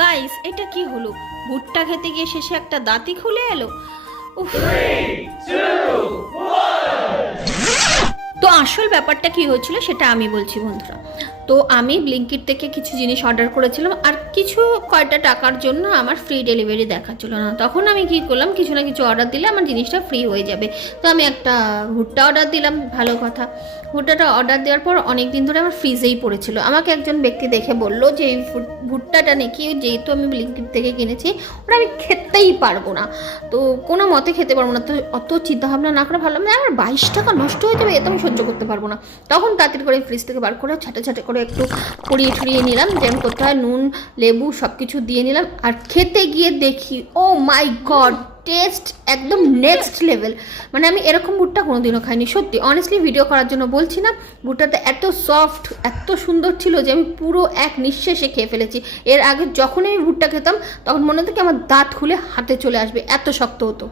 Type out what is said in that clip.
Guys, এটা কি হলো? ভুট্টা খেতে গিয়ে শেষে একটা দাঁতই খুলে এলো। উফ। তো আসল ব্যাপারটা কি হয়েছিল সেটা আমি বলছি বন্ধুরা। তো আমি ব্লিঙ্কিট থেকে কিছু জিনিস অর্ডার করেছিলাম, আর কিছু কয়টা টাকার জন্য আমার ফ্রি ডেলিভারি দেখাচ্ছিল না। তখন আমি কি করলাম, কিছু না কিছু অর্ডার দিলে আমার জিনিসটা ফ্রি হয়ে যাবে। তো আমি একটা ভুট্টা অর্ডার দিলাম, ভালো কথা। ভুট্টাটা অর্ডার দেওয়ার পর অনেক দিন ধরে আমার ফ্রিজেই পড়েছিল। আমাকে একজন ব্যক্তি দেখে বললো যে এই ভুট্টাটা নাকি, যেহেতু আমি ব্লিঙ্কিট থেকে কিনেছি, ওটা আমি খেতেই পারবো না, তো কোনো মতে খেতে পারবো না। তো অত চিন্তাভাবনা না করে ভাবলাম আমার 22 টাকা নষ্ট হয়ে যাবে, এত আমি সহ্য করতে পারবো না। তখন তাড়াতাড়ি করে ফ্রিজ থেকে বার করে ছাটে ছাটে করে একটু ছড়িয়ে নিলাম, যেমন করতে হয়, নুন লেবু সব কিছু দিয়ে নিলাম। আর খেতে গিয়ে দেখি, ও মাই গড, টেস্ট একদম নেক্সট লেভেল। মানে আমি এরকম ভুট্টা কোনোদিনও খাইনি, সত্যি অনেস্টলি ভিডিও করার জন্য বলছি না। ভুট্টাটা এত সফট, এত সুন্দর ছিল যে আমি পুরো এক নিঃশ্বাসে খেয়ে ফেলেছি। এর আগে যখনই আমি ভুট্টা খেতাম তখন মনে হতো কি আমার দাঁত খুলে হাতে চলে আসবে, এত শক্ত হতো।